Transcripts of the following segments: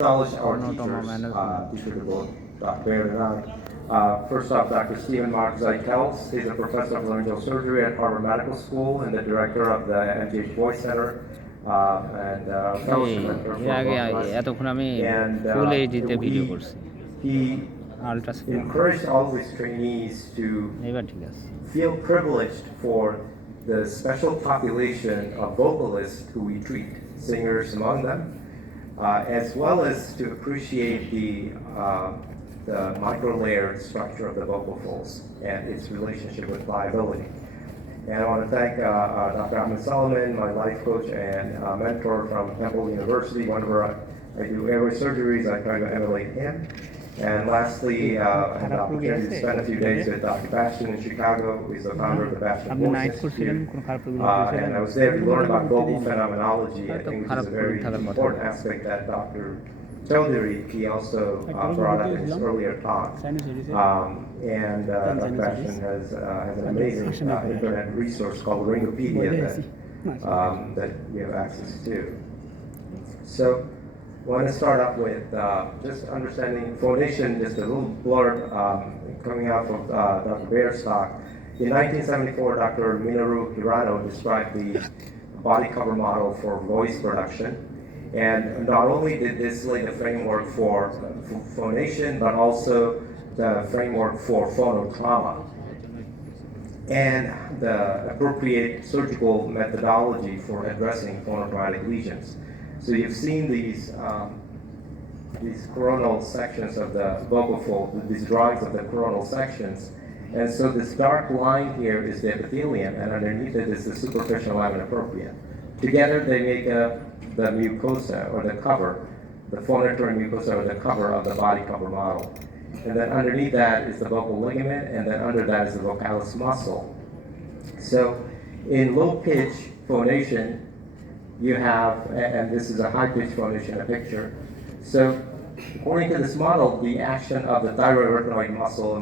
Acknowledge our teacher to both Dr. Baird and I. First off, Dr. Stephen Mark Zeitels. He's a professor of laryngeal surgery at Harvard Medical School and the director of the MGH Voice Center and fellowship mentor for he encouraged all of his trainees to feel privileged for the special population of vocalists who we treat, singers among them, as well as to appreciate the micro-layered structure of the vocal folds and its relationship with pliability. And I want to thank Dr. Solomon, my life coach and mentor from Temple University. Whenever I do airway surgeries, I try to emulate him. And lastly, I had the opportunity to spend a few days with Dr. Bastian in Chicago, who is the founder of the Bastian Voice Institute. And I was there to learn about vocal phenomenology, I think, which is a very important aspect that Dr. Chaudhary, he also brought up in his earlier talk. Dr. Bastian has an amazing internet resource called Ringopedia that you have access to. So, I want to start up with just understanding phonation, just a little blurb coming out from Dr. Baird's talk. In 1974, Dr. Minoru Hirano described the body cover model for voice production. And not only did this lay the framework for phonation, but also the framework for phonotrauma and the appropriate surgical methodology for addressing phonotraumatic lesions. So you've seen these coronal sections of the vocal fold, these drawings of the coronal sections. And so this dark line here is the epithelium, and underneath it is the superficial lamina propria. Together they make the mucosa, or the cover, the phonatory mucosa, or the cover of the body cover model. And then underneath that is the vocal ligament, and then under that is the vocalis muscle. So in low pitch phonation, you have, and this is a high-pitched phonation, a picture. So, according to this model, the action of the thyroid muscle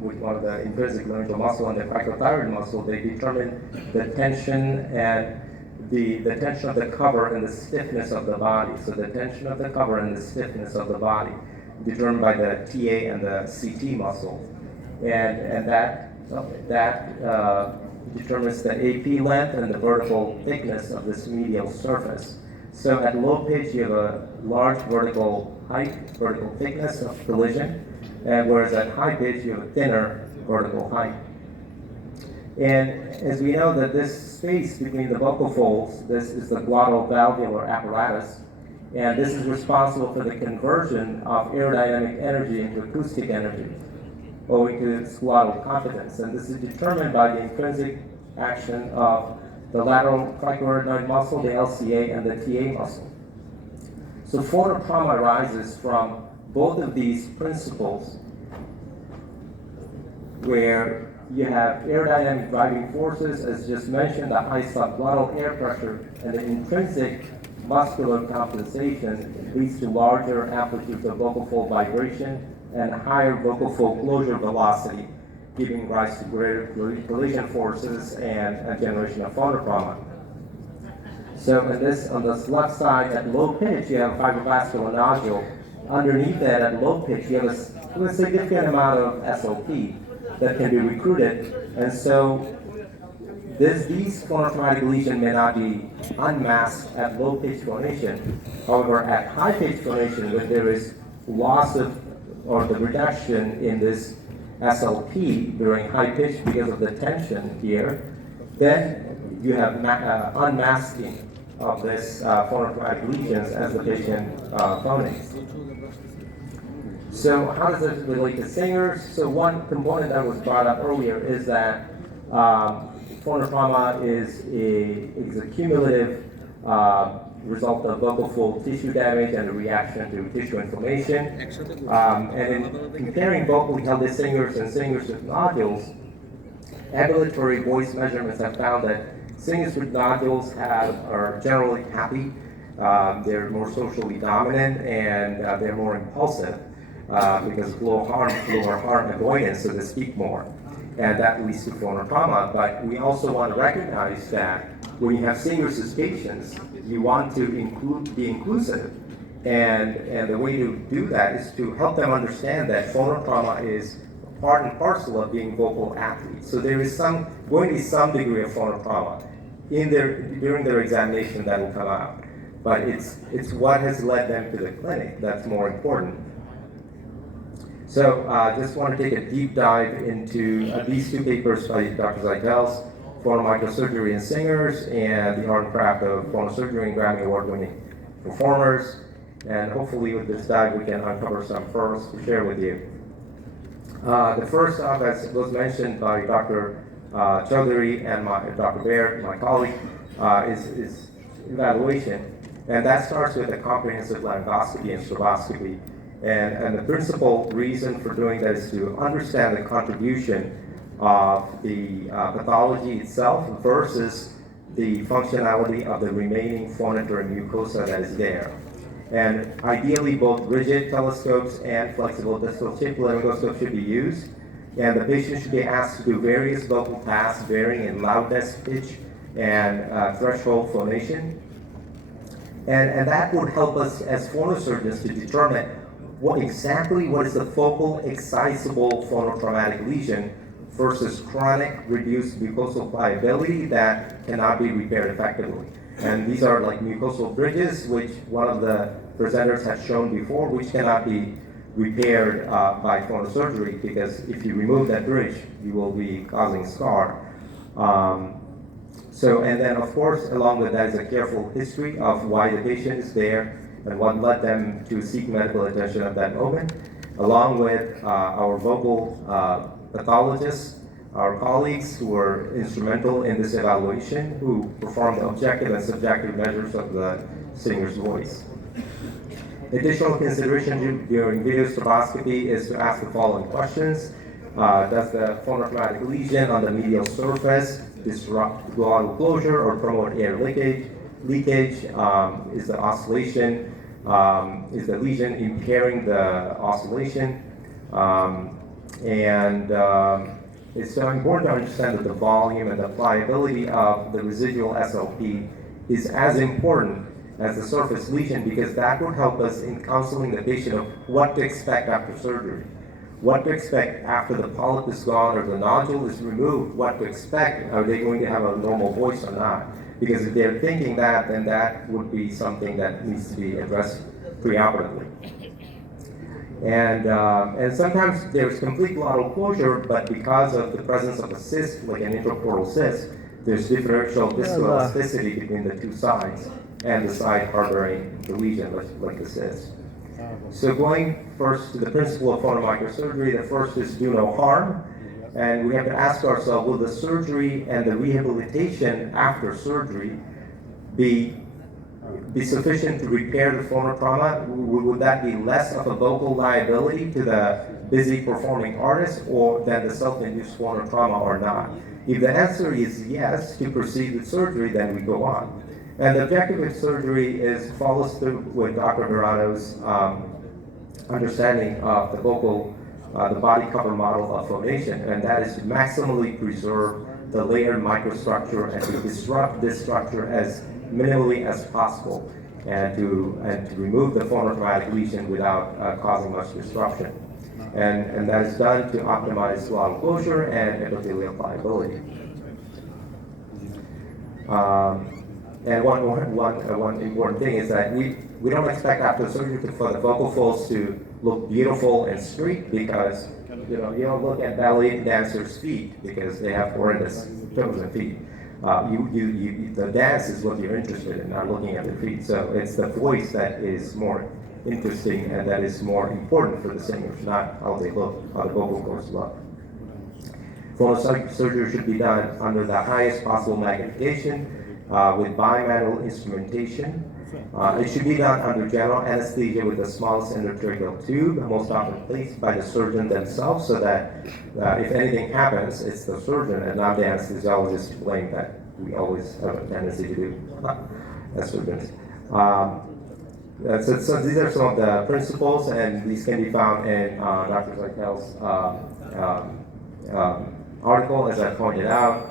with one of the intrinsic laryngeal muscle and the cricothyroid muscle, they determine the tension and the tension of the cover and the stiffness of the body. So the tension of the cover and the stiffness of the body, determined by the TA and the CT muscle, and that determines the AP length and the vertical thickness of this medial surface. So at low pitch, you have a large vertical height, vertical thickness of collision, and whereas at high pitch, you have a thinner vertical height. And as we know that this space between the vocal folds, this is the glottal-valvular apparatus, and this is responsible for the conversion of aerodynamic energy into acoustic energy, owing to its glottal competence. And this is determined by the intrinsic action of the lateral cricoarytenoid muscle, the LCA, and the TA muscle. So phonotrauma arises from both of these principles, where you have aerodynamic driving forces, as just mentioned, the high subglottal air pressure, and the intrinsic muscular compensation leads to larger amplitudes of vocal fold vibration and higher vocal fold closure velocity, giving rise to greater collision forces and a generation of phonotrauma. So on this left side at low pitch, you have a fibrovascular nodule. Underneath that at low pitch, you have a significant amount of SLP that can be recruited. And so these phonotraumatic lesions may not be unmasked at low pitch phonation. However, at high pitch phonation, when there is loss of or the reduction in this SLP during high pitch because of the tension here, then you have unmasking of this phonotraumatic lesions as the patient phonates. So how does this relate to singers? So one component that was brought up earlier is that phonotrauma is a cumulative result of vocal fold tissue damage and a reaction to tissue inflammation. And in comparing vocally healthy singers and singers with nodules, ambulatory voice measurements have found that singers with nodules are generally happy, they're more socially dominant, and they're more impulsive because lower harm avoidance, so they speak more. And that leads to phonotrauma. But we also want to recognize that when you have singers as patients, you want to be inclusive And the way to do that is to help them understand that phonotrauma is part and parcel of being vocal athletes. So there is going to be some degree of phonotrauma during their examination that will come out. But it's what has led them to the clinic that's more important. So just want to take a deep dive into these two papers by Dr. Zeitels, Phonomicrosurgery in Singers, and The Art and Craft of Phonosurgery and Grammy Award-winning Performers. And hopefully with this dive we can uncover some firsts to share with you. The first off, as was mentioned by Dr. Chaudhary and Dr. Baird, my colleague, is evaluation. And that starts with a comprehensive laryngoscopy and stroboscopy. And the principal reason for doing that is to understand the contribution of the pathology itself versus the functionality of the remaining phonatory mucosa that is there. And ideally, both rigid telescopes and flexible distal shaped laryngoscopes should be used. And the patient should be asked to do various vocal tasks varying in loudness, pitch, and threshold phonation. And that would help us as phonosurgeons to determine what is the focal excisable phonotraumatic lesion versus chronic reduced mucosal pliability that cannot be repaired effectively. And these are like mucosal bridges, which one of the presenters has shown before, which cannot be repaired by phonosurgery, because if you remove that bridge, you will be causing scar. And then of course, along with that is a careful history of why the patient is there and what led them to seek medical attention at that moment, along with our vocal pathologists, our colleagues who were instrumental in this evaluation, who performed objective and subjective measures of the singer's voice. Additional consideration during video stroboscopy is to ask the following questions. Does the phonotraumatic lesion on the medial surface disrupt glottal closure or promote air leakage? Is the oscillation, is the lesion impairing the oscillation? It's so important to understand that the volume and the pliability of the residual SLP is as important as the surface lesion, because that would help us in counseling the patient of what to expect after surgery. What to expect after the polyp is gone or the nodule is removed, what to expect. Are they going to have a normal voice or not? Because if they're thinking that, then that would be something that needs to be addressed preoperatively. And sometimes there's complete glottal closure, but because of the presence of a cyst, like an intraportal cyst, there's differential distal elasticity between the two sides and the side harboring the lesion, like the cyst. So going first to the principle of phonomicrosurgery, the first is do no harm. And we have to ask ourselves, will the surgery and the rehabilitation after surgery be sufficient to repair the phonotrauma? Would that be less of a vocal liability to the busy performing artist or than the self-induced phonotrauma or not? If the answer is yes to proceed with surgery, then we go on. And the objective of surgery follows through with Dr. Hirano's understanding of the vocal, the body cover model of phonation, and that is to maximally preserve the layered microstructure and to disrupt this structure as minimally as possible, and to remove the phonotraumatic lesion without causing much disruption. And that is done to optimize glottal closure and epithelial pliability. And one important thing is that we don't expect after surgery for the vocal folds to look beautiful and straight, because you don't look at ballet dancers' feet because they have horrendous toes and feet. The dance is what you're interested in, not looking at the feet. So it's the voice that is more interesting and that is more important for the singers, not how they look, how the vocal cords look. Phonosurgery should be done under the highest possible magnification with bimanual instrumentation. It should be done under general anesthesia with the smallest endotracheal tube, most often placed by the surgeon themselves, so that if anything happens, it's the surgeon and not the anesthesiologist to blame, that we always have a tendency to do as surgeons. So these are some of the principles, and these can be found in Dr. Zeitel's article, as I pointed out.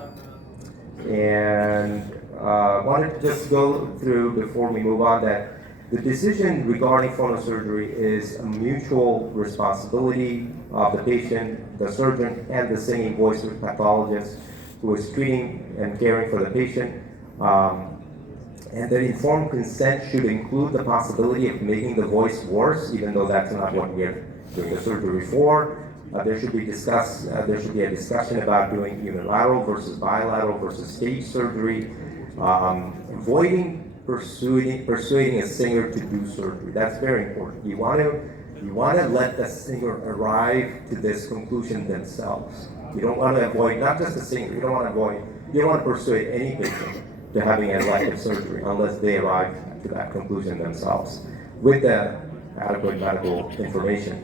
And wanted to just go through, before we move on, that The decision regarding phonosurgery is a mutual responsibility of the patient, the surgeon, and the singing voice pathologist who is treating and caring for the patient. And the informed consent should include the possibility of making the voice worse, even though that's not what we're doing the surgery for. There should be a discussion about doing unilateral versus bilateral versus stage surgery, avoiding persuading a singer to do surgery. That's very important. You want to let the singer arrive to this conclusion themselves. You don't want to avoid, not just the singer, you don't want to persuade any patient to having an elective surgery unless they arrive to that conclusion themselves with the adequate medical information.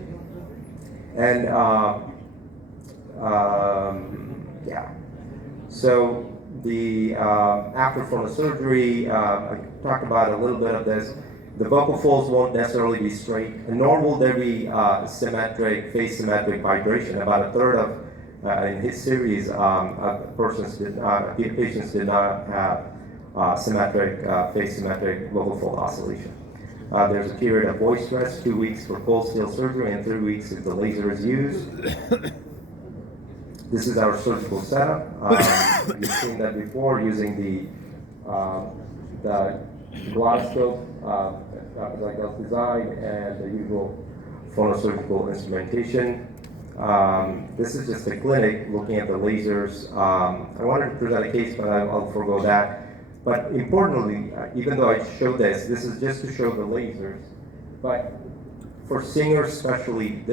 And so the after phonosurgery, I talked about a little bit of this. The vocal folds won't necessarily be straight, nor will there be symmetric, phase symmetric vibration. About a third of in his series, patients did not have symmetric, phase symmetric vocal fold oscillation. There's a period of voice rest, 2 weeks for cold steel surgery, and 3 weeks if the laser is used. This is our surgical setup. You've seen that before using the glotoscope, like that design, and the usual phonosurgical instrumentation. This is just a clinic looking at the lasers. I wanted to present a case, but I'll forego that. But importantly, even though I showed this is just to show the lasers. But for singers especially,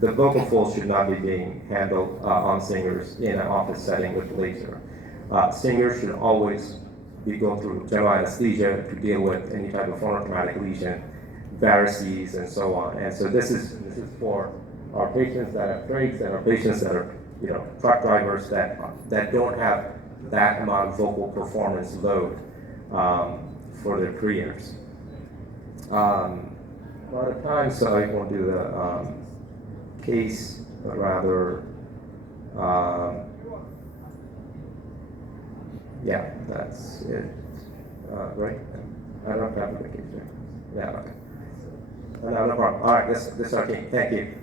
the vocal folds should not be being handled on singers in an office setting with laser. Singers should always go through general anesthesia to deal with any type of phonotraumatic lesion, varices, and so on. And so this is for our patients that have trachs and our patients that are truck drivers that don't have that amount of vocal performance load for their careers. A lot of time, so I won't do the case, but rather, that's it, right? I don't have the case, right? Yeah, okay. No problem. All right, this is okay. Thank you.